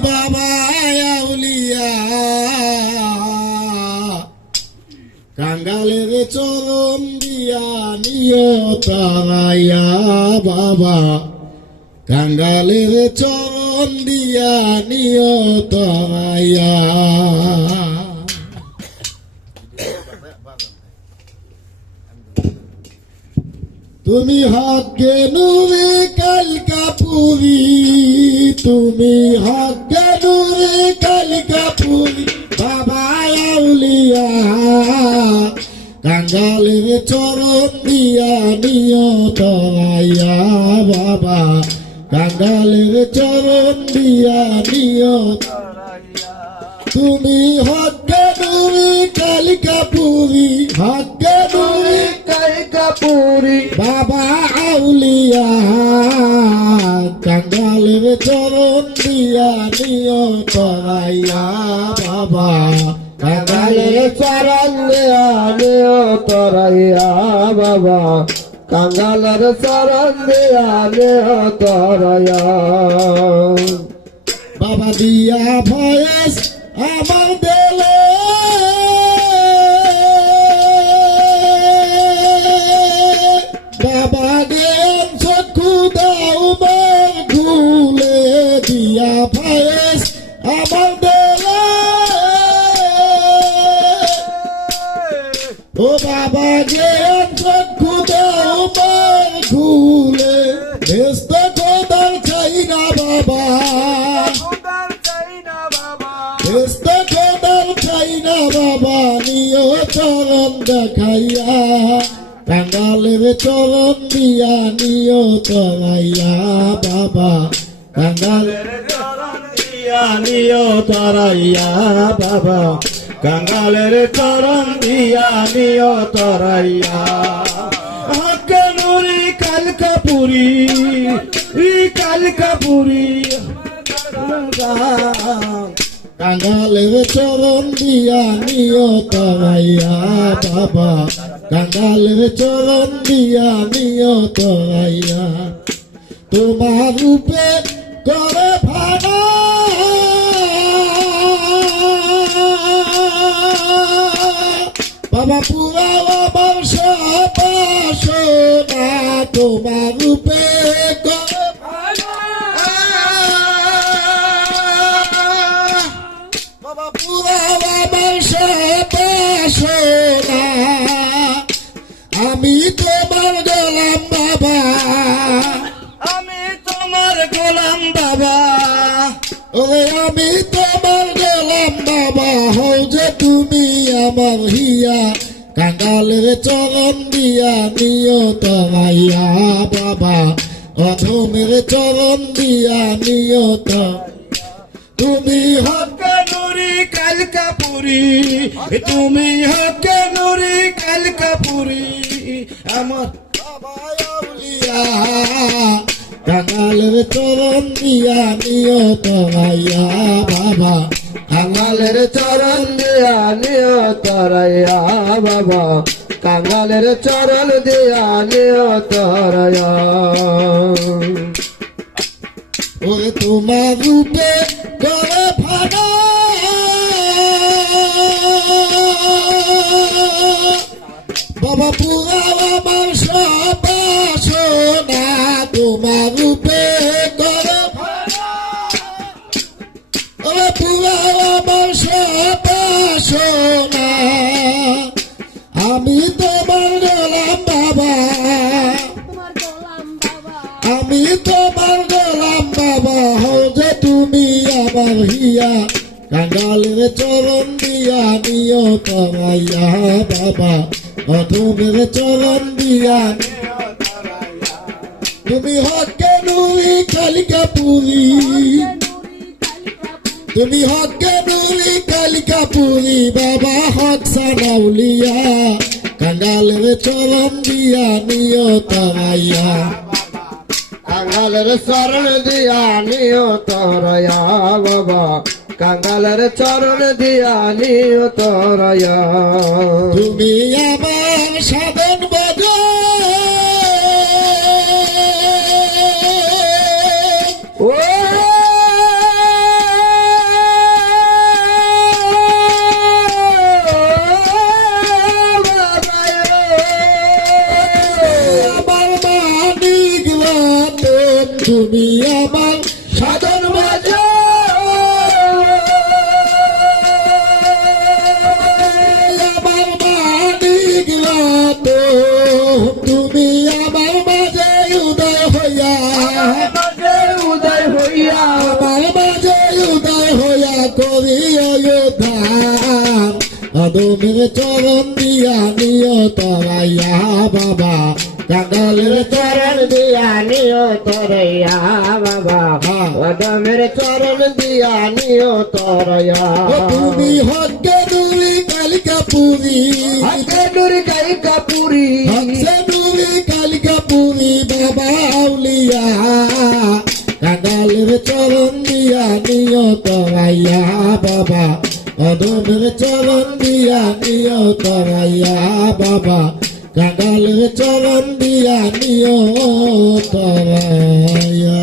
বাবা আউলিয়া কাঙ্গালের চরণ দিয়া নিও তারাইয়া বাবা কাঙ্গালের চরণ দিয়া নিও তারাইয়া তুমি হকে নূরে কালকাপুরি তুমি হকে নূরে কালকাপুরি বাবা আউলিয়া কাঙ্গালের চরণ দিয়া নিও তারাইয়া বাবা কাঙ্গালের চরণ দিয়া নিও তুমি হকে নূরে কালকাপুরি হকে নূরে কালকাপুরি বাবা আউলিয়া কাঙ্গালের চরণ দিয়া নিও তারাইয়া বাবা কাঙ্গালের চরণ দিয়া নিও তারাইয়া বাবা কাঙ্গালের চরণ দিয়া নিও তারাইয়া বাবা দিয়া ভয়েস আমার দেলে বাবা জ্ঞান চক্ষু দাও বার খুলে দিয়া ভয়েস আমার দেলে ও বাবা জ্ঞান চক্ষু দাও বার খুলে ব্যস্ত খোদার চাই না বাবা ব্যস্ত খোদার চাই না বাবা নিও চরণ দেখাইয়া কাঙ্গালের চরণ দিয়া নিও তারাইয়া বাবা কাঙ্গালের চরণ দিয়া নিও তারাইয়া বাবা কাঙ্গালের চরণ দিয়া নিও তারাইয়া হকে নুরি কালকাপুরি কালকাপুরি কাঙ্গালের চরণ দিয়া নিও তারাইয়া বাবা কাঙ্গালের চরণ দিয়া নিও তারাইয়া তোমার রূপে করে ভাড়া বাবা পুরা আমার সবাসনা তোমার রূপে করে বাবা পুরা আমার সবাসনা আমি তোমার গোলাম বাবা আমি তোমার গোলাম বাবা ওরে আমি তোমার গোলাম বাবা হও যে তুমি আমার হিয়া কাঙ্গালের চরণ দিয়া নিও তারাইয়া বাবা অধমের চরণ দিয়া নিও তুমি হকে নুরি কালকাপুরি তুমি হকে নুরি কালকাপুরি আমার বাবা আউলিয়া কাঙ্গালের চরণ দিয়া নিও তারাইয়া বাবা কাঙ্গালের চরণ দিয়া নিও তারাইয়া বাবা কাঙ্গালের চরণ দিয়া নিও তারাইয়া ওরে তোমার রূপে করে ফাড়া বাবা পুরা আমার সবাসনা তোমার রূপে করে ফাড়া ওরে পুরা আমার সবাসনা আমি তোমার গোলাম বাবা আমি তোমার গোলাম বাবা হও যে তুমি আমার হিয়া কাঙ্গালের চরণ দিয়া নিও তারাইয়া বাবা অধমের চরণ দিয়া তুমি হকে নুরি কালিকাপুরি তুমি হকে নুরি কালিকাপুরি বাবা হক সানাউলিয়া কাঙ্গালের চরণ দিয়া নিও তারাইয়া কাঙ্গালের চরণ দিয়া নিও তারাইয়া বাবা কাঙ্গালের চরণ দিয়া নিও তারাইয়া তুমি আমার সাধন বাজো ও অদমের চরণ দিয়া নিও তরাইয়া বাবা কাঙ্গালের চরণ দিয়া নিও তরয়া বাবা অদমের চরণ দিয়া নিও তরয়া তুমি হকে দুরি কালিকা পুরী হাতে নুরি কাই কাপুরি হকে দুরি কালিকা পুরী বাবা আউলিয়া কাঙ্গালের চরণ দিয়া নিও তরাইয়া বাবা অদমের চরণ দিয়া নিও তরাইয়া বাবা কাঙ্গালের চরণ দিয়া নিও তরাইয়া